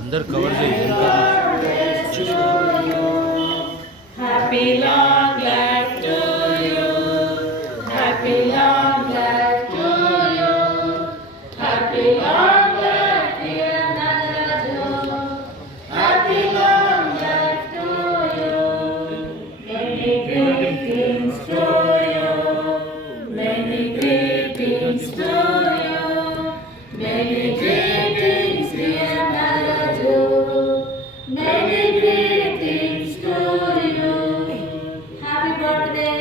अंदर कवर చేయి Happy long life to you. Happy long life to you. Happy long life, dear Naraju. Happy long life to you. Many greetings to you. Many greetings to you. Many greetings, dear Naraju. Many greetings to you. Happy birthday.